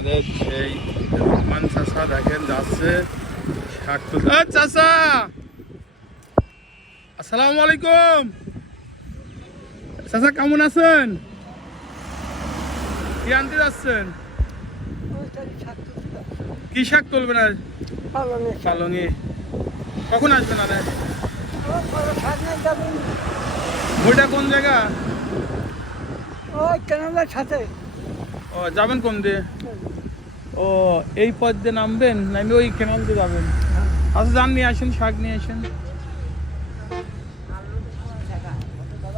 আমাদের সেই রহমান চাচা দেখেন যাচ্ছে শাক তুলতে। চাচা আসসালামু আলাইকুম। চাচা কেমন আছেন? কি আনতে যাচ্ছেন? কি শাক তুলবেন? আর পালঙে। কখন আসবেন? আরে ওইটা কোন জায়গা? ও যাবেন কোন দিয়ে? ও এই পথ দিয়ে নামবেন, নামে ওই কেনাল দিয়ে যাবেন। আচ্ছা যান, নিয়ে আসেন, শাক নিয়ে আসেন।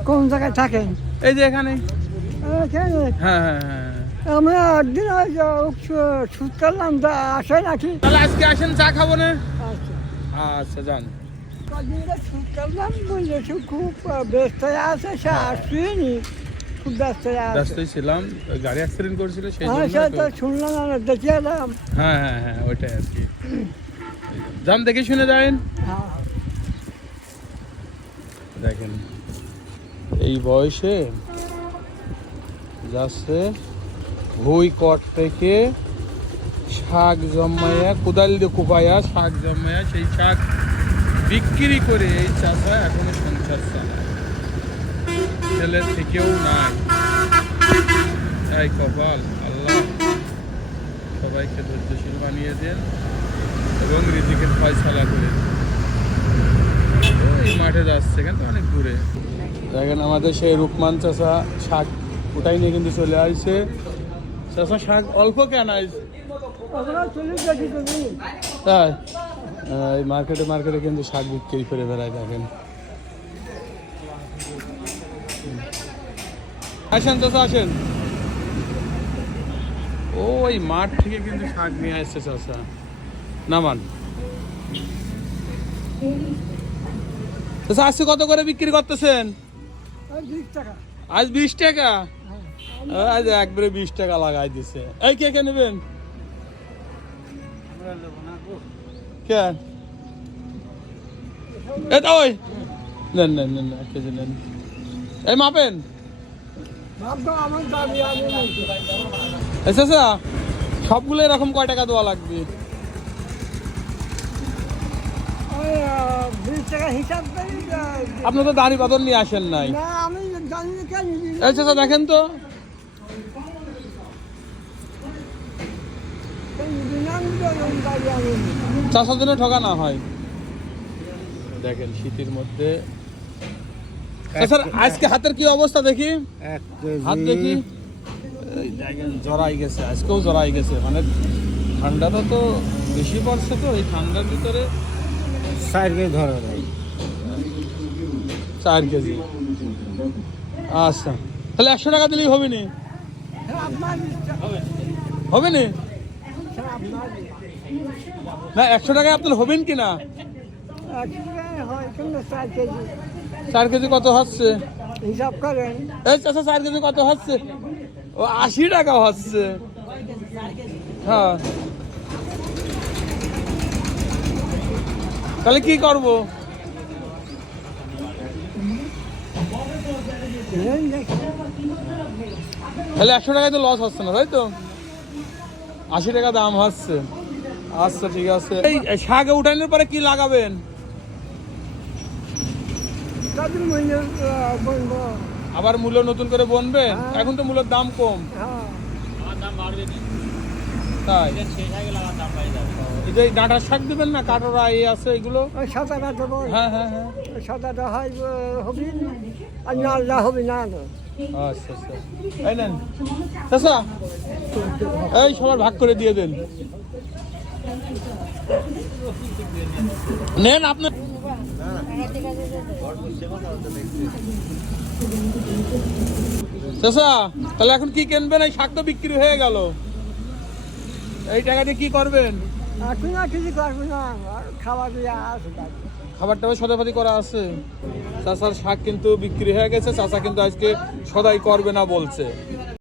কোন জায়গায় থাকেন? এই যে এখানে। হ্যাঁ হ্যাঁ হ্যাঁ। আমি একদিন শুট করলাম, আসে নাকি? তাহলে আজকে আসেন, চা খাবো না? আচ্ছা যান। শুট করলাম, বুঝেছি খুব ব্যস্ত আছে, সে আসেনি, খুব ব্যস্তই ছিলাম, গাড়ি অ্যাক্সিডেন্ট করেছিল সেই জন্য। তো শুনলাম, আমরা দেখে এলাম। হ্যাঁ হ্যাঁ হ্যাঁ, ওইটাই আর কি। যান, দেখে শুনে যাবেন। দেখেন এই বয়সে যাচ্ছে ভুই কট থেকে শাক জমাইয়া, কোদাল দিয়ে কোপাইয়া শাক জমাইয়া, সেই শাক বিক্রি করে এই চাষা এখনো সংসার চালায়। ছেলের থেকেও নাই। তাই কপাল, আল্লাহ সবাইকে ধৈর্যশীল বানিয়ে দেন এবং রিজিকের ফয়সালা করে দেন। এই মাঠে যাচ্ছে, এখান তো অনেক দূরে। দেখেন আমাদের সেই রুকমান চাষা শাক ওটাই নিয়ে কিন্তু চলে আসছে। চাষা শাক অল্প কেন আসছে? তাই এই মার্কেটে কিন্তু শাক বিক্রি করে বেড়ায়। দেখেন আসেন চাষা, আসেন। ওই মাঠ থেকে কিন্তু শাক নিয়ে আসছে চাষা। নামান। চাষা আজকে কত করে বিক্রি করতেছেন? আজ 20 টাকা। আজ একবারে 20 টাকা লাগাই দিছে। এই কে কে নেবেন? কেন এটা ওই নেন নেন নেন, 1 কেজি নেন। এই মাপেন। আচ্ছা সবগুলো এরকম কয় টাকা দেওয়া লাগবে? 20 টাকা হিসাব করি। আপনি তো দাড়ি পাথর নিয়ে আসেন নাই। আমি জানি না কেন। আচ্ছা দেখেন তো। চাষার জন্য ঠকা না হয়। দেখেন শীতের মধ্যে আজকে হাতের কি অবস্থা দেখি, হাত দেখি। জড়াই গেছে, আজকেও জড়াই গেছে। মানে ঠান্ডাটা তো বেশি পড়ছে, তো এই ঠান্ডার ভিতরে 4 কেজি ধরা যায়। 4 কেজি। আচ্ছা তাহলে 100 টাকা দিলেই হবে নি? হবে নি না? 100 টাকায় আপনার হবেন কি না? 4 কেজি কত হচ্ছে হিসাব করেন? এই চাচা 4 কেজি কত হচ্ছে? ও 80 টাকা হচ্ছে। হ্যাঁ তাহলে কি করব? তাহলে 100 টাকায় তো লস হচ্ছে না, তাই তো? 80 টাকা দাম হচ্ছে। আচ্ছা ঠিক আছে। এই শাকে উঠানোর পরে কি লাগাবেন? আবার মূল্য নতুন করে বনবেন? এখন তো মূল্যের দাম কম। তাই এই যে ডাঁটার শাক দিবেন না, কাটোরা এই আছে এগুলো? সাদাটা দেবো। হ্যাঁ হ্যাঁ হ্যাঁ, সাদাটা হয় হবে, আর নালটা হবে না। আচ্ছা আচ্ছা এই নেন চাচা, এই সবার ভাগ করে দিয়ে দেন। নেন আপনি। চাচা তাহলে এখন কি কিনবেন? এই শাক তো বিক্রি হয়ে গেল, এই টাকা দিয়ে কি করবেন? এখন আর কিছু করবো না, খাবার খাবারটা সদাইপাতি করা আছে। চাচার শাক কিন্তু বিক্রি হয়ে গেছে, চাচা কিন্তু আজকে সদাই করবে না বলছে।